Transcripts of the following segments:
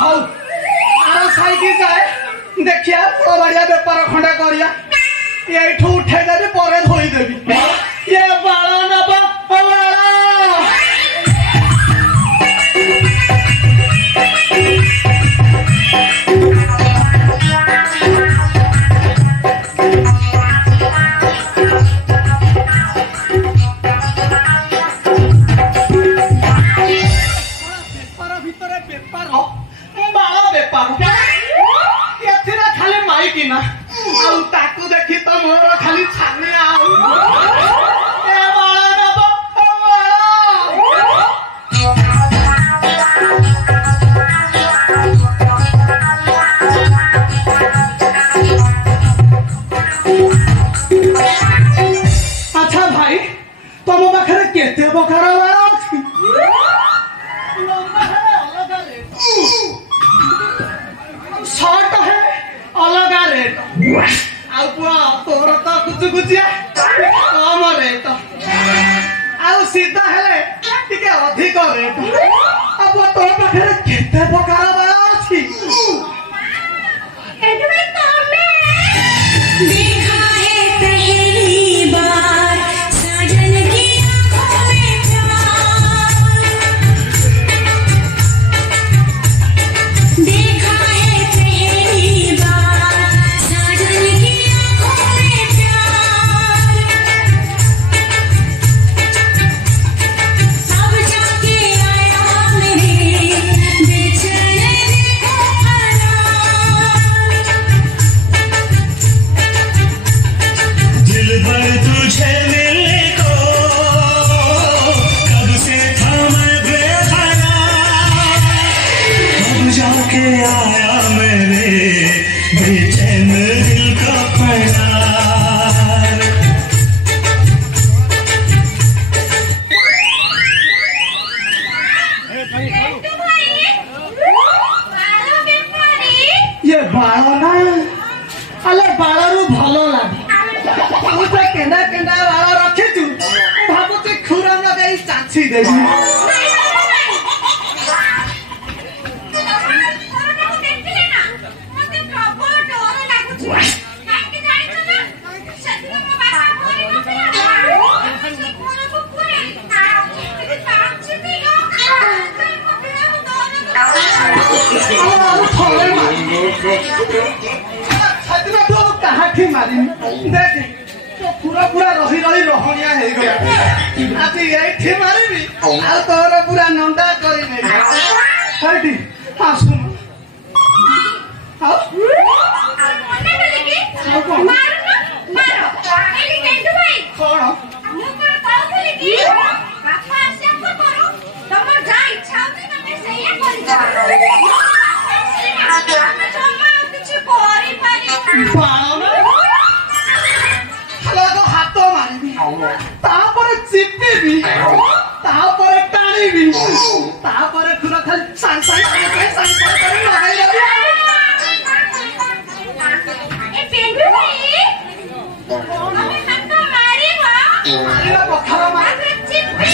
how are psyche जाए देखिया पुआ बाड़िया बेपार खंडे करिया एठू उठे देबी परे धोई देबी ये बाळा नबा बाळा सीधा हेले टिके अधिक रेट अब तो पाखे केते प्रकार बाला अछि एडवे तमे देखा है पहली बार साजन की आंखों में प्यार देखा है पहली बार साजन की आंखों में प्यार अब जाके आया मेरे बेचैन दिल को आराम दिल भर तुझे मिलने को कब से था मैं बेखबर अब जाके आया मेरे बेचैन दिल का करार ये बाଳ ना अले बाळरू भलो लागे तू से केंडा केंडा बाळ रखिचु भाबुची खुरा लगाई चाची देबी छातीमा तो काहाठी मारी देख तो पूरा पूरा रही रही रहनिया हे गया आती एठी मारीबी आ तोर पूरा नंदा करी नै हटी आसु आओ मने बोले मारो ना मारो एली केंदु भाई कोन मु कोन कहली कि बापा आसे को करो तमर जा इच्छा होती तमे सही करी जा तापर चिपी तापर टाणी तापर खुरा खाली सांग करे लगाई लगे ए पेंगु भाई हमें हाथ मारीबा मारीबा पखाला मार चिपी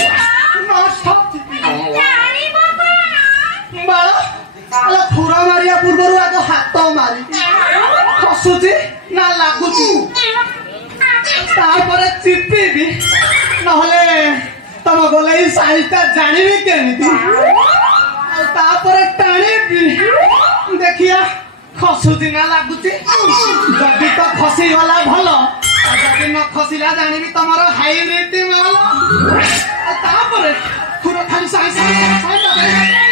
नष्ट चिपी टाणी बाबा बाळा अला खुरा मारिया पूर्वरु आगो हाथ मारी खसुची ना लागुची तापर चिपी नहले तम गले साइजटा जानिबी केमिति तापर टाणी देखिया खसुची ना लागुची जदी तो खसी वाला भलो जदी न खसिला जानिबी तमरो हाइब्रिड माल तापर खुरो खाली साइज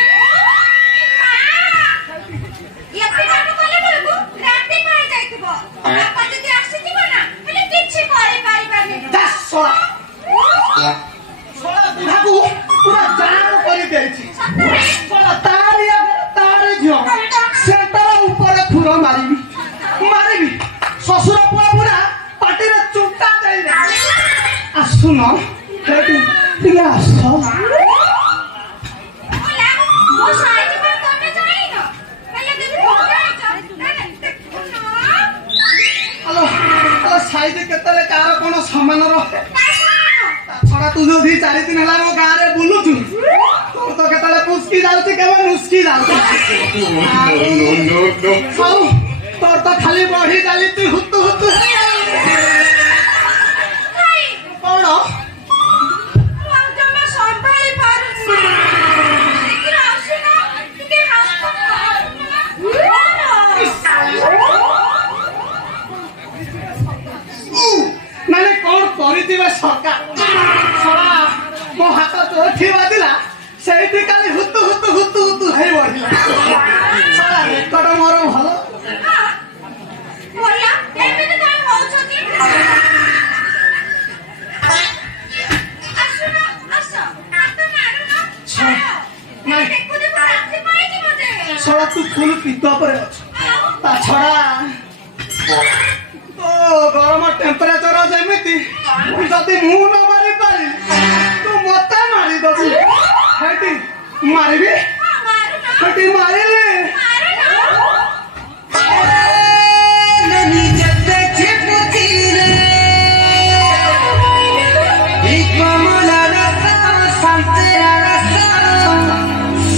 ससुर पुआ बुढ़ा पार्टी चुटा दे सुन साइज केतले कार कोन समान रहे छड़ा बाबा तू जो भी 4 दिन हला मो गां रे बुलु छु तोर तो केतले पुस्की जाउती केबे नुस्की जाउती नो तोर तो खाली बढी जाली तू हुतु हुतु कोन जमा संभाली पारुनी रासना के हाथ माने कोन परिदिबे सरकार छड़ा मो हाथ तो ठिवा दिला सेठी खाली हुतु हुतु हुतु हुतु हे बढिला छड़ा रेकर्ड मोर भलो बोलिया एमिति काय होछती आसुना आसो हाथ मारुना छड़ा देखु देखु राखी पाइनी मते छड़ा तू फुल पितो पर ता छड़ा तो गरम टेम्परेचर जेमिति जदि मु न मारी पारी तू मते मारी दबु हेटी मारिबी मारुना हेटी मारिले ननी जब छिपती रे एक कमला रसा संतरा रसा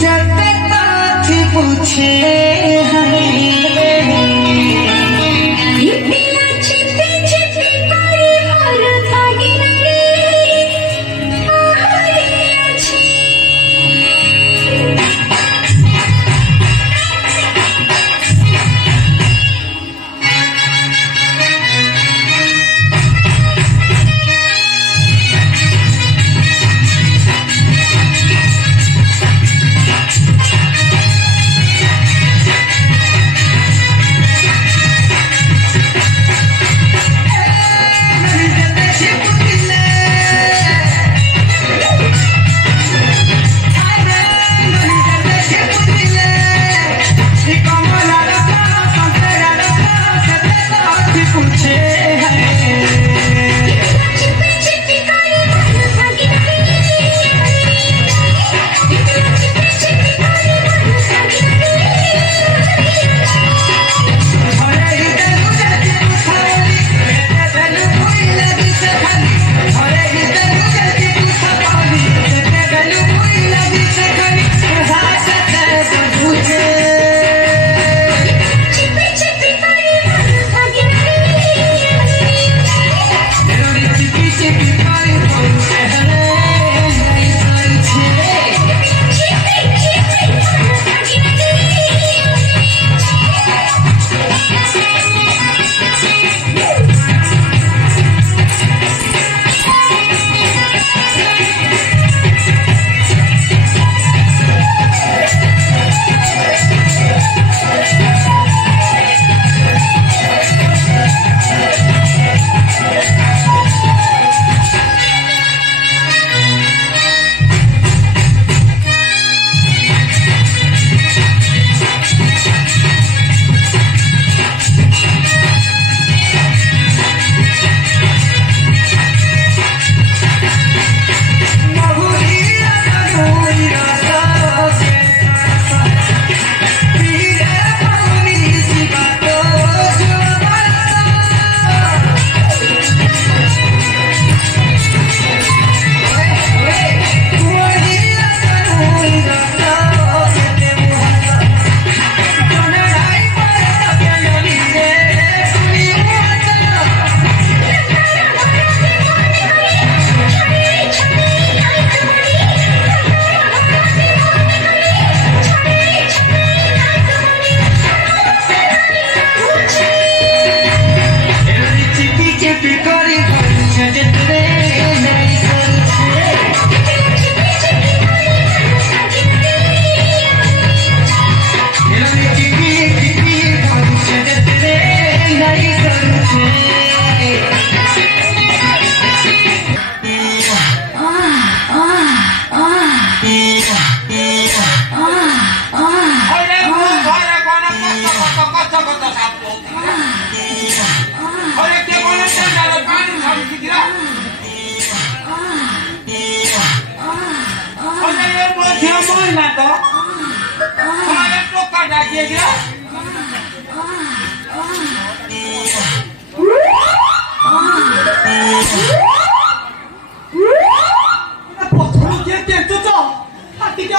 सते ताथी पूछे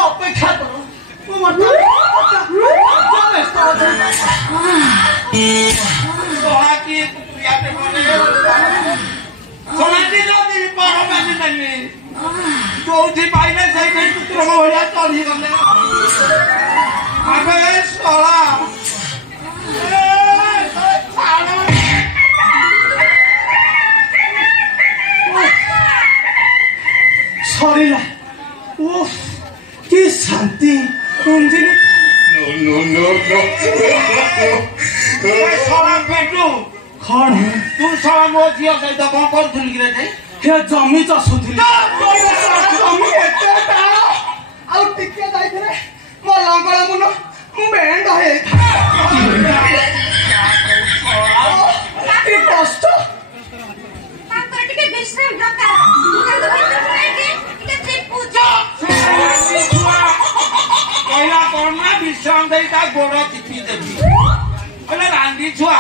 ଅପେକ୍ଷା କର ମୁଁ ବର୍ତ୍ତମାନ ବ୍ୟସ୍ତ ଅଛି Sohaki priate mone Sonati jodi paramani nani Jouthi paile sei nei putra bhaliya chali gale Abe sola ସରିଲା ଓଃ କି ଶାନ୍ତି କୁଞ୍ଜିନି sola petu କଣ tu sola mo ଝିଅ ସହିତ କଣ କରୁଥିଲୁ କି ରେ ହେ ଜମି ଚଷୁଥିଲି ଜମି ଏତେ ଟାଣ ଆଉ ଟିକେ ଯାଇଥିଲେ ମୋ ଲଙ୍ଗଳ ମୁନ ମୁଁ ବେଣ୍ଡ ହେଇଯାଇଥାନ୍ତି କି କଷ୍ଟ ତାଙ୍କର ଟିକେ ବିଶ୍ରାମ ଦରକାର ତାଙ୍କ ଭିତରେ ରହିକି ଟିକେ ଚିପୁଚ କହିଲା କଣ ନା ବିଶ୍ରାମ ଦେଇ ତା ଗୋଡ ଚିପି ଦେବି କହିଲା ରାଣ୍ଡି ଛୁଆ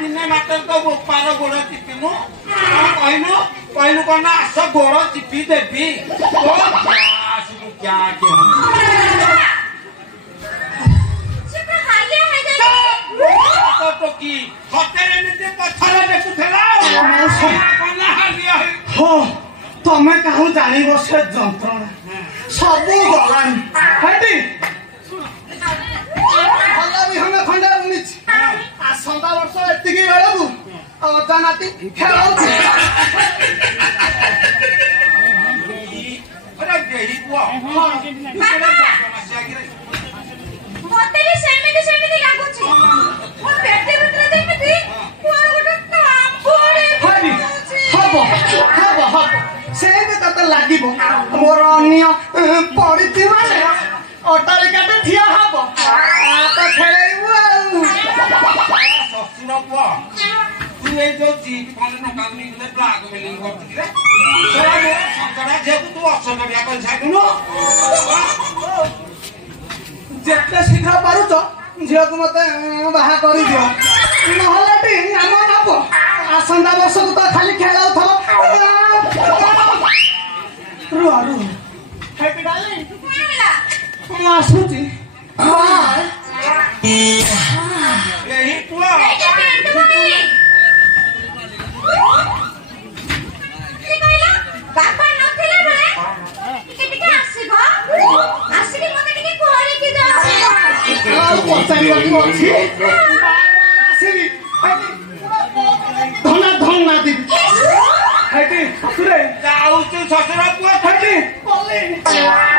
ଦିନେ ମାତ୍ର ତ ବୋପାର ଗୋଡ ଚିପିନୁ କଣ କହିଲୁ କଣ ନା ଆସ ଗୋଡ ଚିପି ଦେବି ଟୋକି ସତରେ ଏମିତି ପଥର ଦେଖୁଥିଲା ହଁ ତମେ କାହୁ ଜାଣିବ ସେ ଯନ୍ତ୍ରଣା ସବୁ ଗଲାଣି ହେଟି ଭଲ ବି ଆମେ ଖଣ୍ଡେ ଉଣିଛି ଆସନ୍ତା ବର୍ଷ ଏତିକି ବେଳକୁ ଅଜା ନାତି ଖେଳନ୍ତି ମତେ ବି ସେମିତି ଲାଗୁଛି ମୋ ପେଟ ଭିତରେ ଯେମିତି ଗୋଟେ ତାମ୍ବୁଡ଼ି ହବ ସେମିତି ତତେ ଲାଗିବ ମୋର ଅନ୍ୟ ପଡିଥିବାରେ ଅଟାଳିକାଟେ ଠିଆ ହବ ତ ଖେଳେଇବୁ ଆଉ ଶଶୁର ପୁଅ ତୁ ଏଇ ଯୋଉ ଜିପ୍ ଖଣ୍ଡେ ନକାଉନି ବ୍ଲାକ୍ ମେଲିଂ କରୁଥିଲି ରେ ସଙ୍କଟା ଯେହେତୁ ତୁ ଅସଙ୍କଟିଆ କରିସାରିଲୁନୁ ଯେତେ ଶୀଘ୍ର ପାରୁଛ ଝିଅକୁ ମତେ ବାହା କରିଦିଅ ନହେଲେ ଟି ନାମ ନବ ଆସନ୍ତା ବର୍ଷକୁ ତ ଖାଲି ଖେଳାଉଥିବ ରୁହ ହେଟି ଡାଲି ମୁଁ ଆସୁଛି ଏହି ପୁଅ ବାପା ନଥିଲା ବେଳେ ଟିକେ ଆସିବ ଆସିକି ମତେ ଟିକେ କରିକି ଆଉ ପଚାରିବାକୁ ଅଛି ଆସିବି ଧନା ଦିଦି ହେଟି ରେ ଯାଉଛୁ ଶ୍ୱଶୁର ପୁଅ ହେଟି ପଲ୍ଲୀ